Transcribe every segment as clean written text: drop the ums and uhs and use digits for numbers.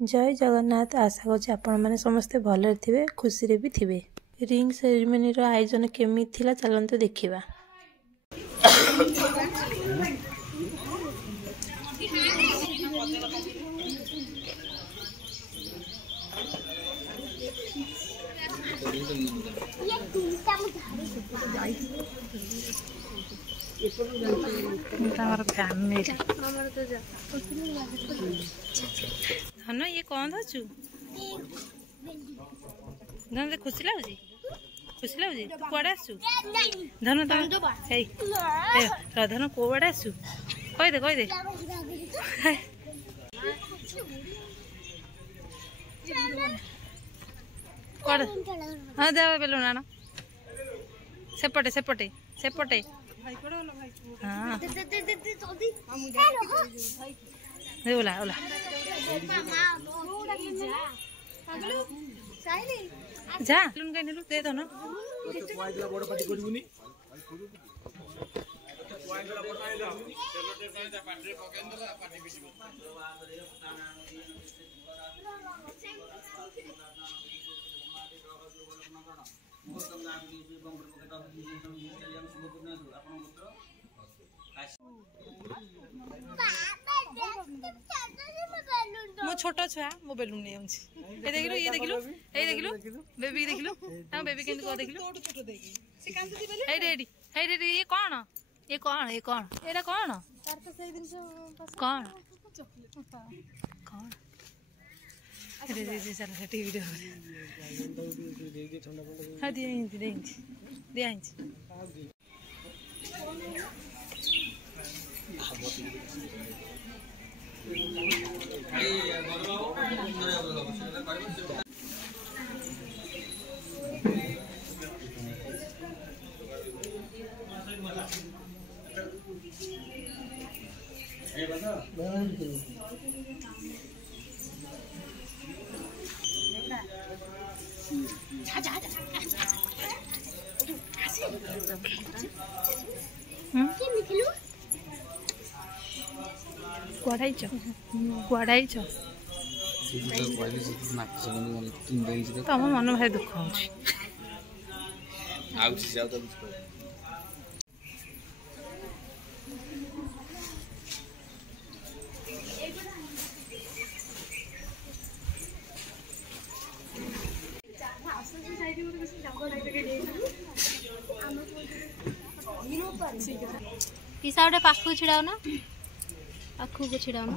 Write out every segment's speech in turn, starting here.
जय जगन्नाथ। आशा करुँच आपण मैंने समस्ते भले थे खुशी भी थे। रिंग सेरेमनी आयोजन केमी थिला चलते देखा। धन ये कौन धरचु धन खुशी लगुच खुशी लगुच तू कड़े आसु धन धन कौड़े आसु कहीदे कहीदे कौड़े हाँ दे बेलुन आण सेपटे सेपटे सेपटे हाँ ओला ओला जा लुन कहीं नेलु दे दो ना मो छोटा छुआ मो बेलून नहीं आउछि ए देखिलो ये देखिलो ए देखिलो बेबी देखिलो हां बेबी केंद को देखिलो छोटो छोटो देखि से कांति बेले हे रेडी ये कौन एरा कौन तार तो सही दिन से कौन कौन अरे दे चल टीवी दे हां दे इंच तम मन भाई दुख हो पिसा गोटे पाखु छिड़ाओ ना पाखु को छिड़ाओ ना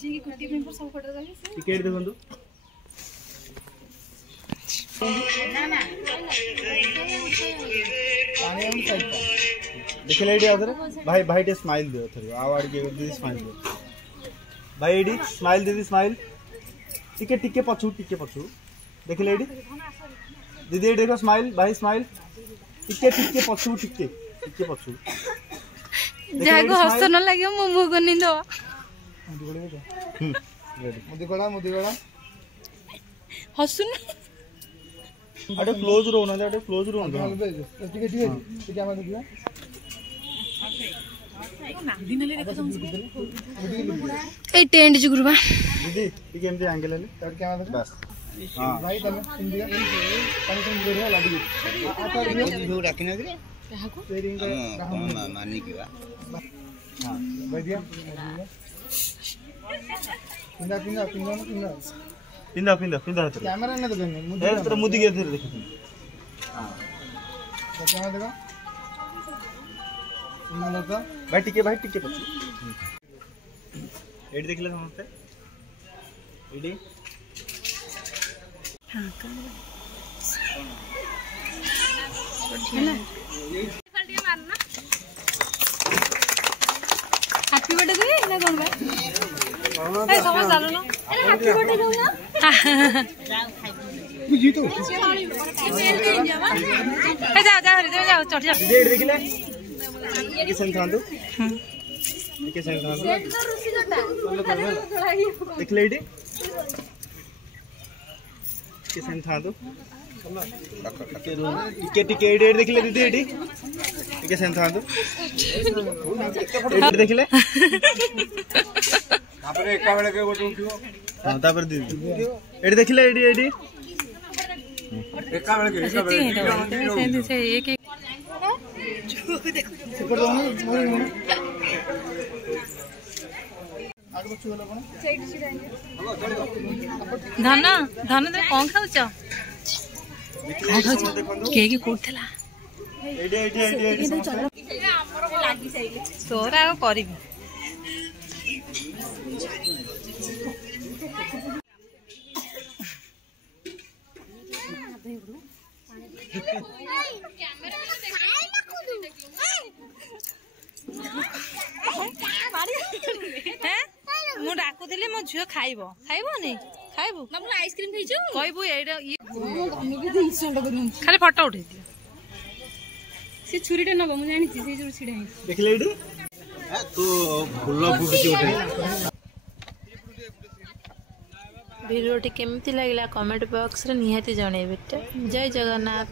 जी की कुटी में पर सब फोटो लगे टिकट देखंदो ना ना पानी हम साइड देख ले आदर भाई भाई टे स्माइल दे थरो आवाज के दीदी स्माइल दे भाई एडी स्माइल दीदी स्माइल टिके टिके पछु देख ले दीदी देखो स्माइल भाई स्माइल टिके टिके पछु टिके टिके पछु जागो हस न लागियो मो मुह गनि दो मुदी गड़ा हसुन अरे क्लोज रो ना अरे क्लोज रो ना टिके टिके हम देखिया नांदी नले देखो ए टेंट जुगुरबा दीदी टिके एमती एंगल ले तड़ क्या देखो बस हां भाई तने इंडिया पानी से गुरबा लागी आता वीडियो रखना रे कहा को शेयरिंग का मानी के बा हां बढ़िया पिंदा कैमरा ने देखो मुझे तेरा मुदी के धीरे देखो हां तो क्या देखो सुन लो तो भाई टिके पछ एडी देखले समझते एडी हां कर ना फल्टी मारना हैप्पी बर्थडे दे ना कौन भाई ए समझ जानो ना अरे हैप्पी बर्थडे दो ना बुझी तो ए जा चढ़ जा डेट देख ले किसन खांदो किसन खांदो देख ले किसन खांदो टिके टिके एडी देखिले दीदी एडी टिके सेन थांदो एडी देखिले तापर एका बेले के गोटे उठियो हां तापर दीदी एडी देखिले एडी एडी एका बेले के से एक एक सुपर दो मोरी मोरी धन धन तुम कौन खाऊच के कोला तोर आ कर मु डाकुली मो झील खाइब खाइबनी खाइबू आइसक्रीम कहबू खाली फटो उठे से छुरीटा नब मु जानी से जो छिड़ा देखले एडी तो फुल फुटुची उठे वीडियोटी केमती लगिला कमेंट बॉक्स रे निहाती जणेबे। जय जगन्नाथ।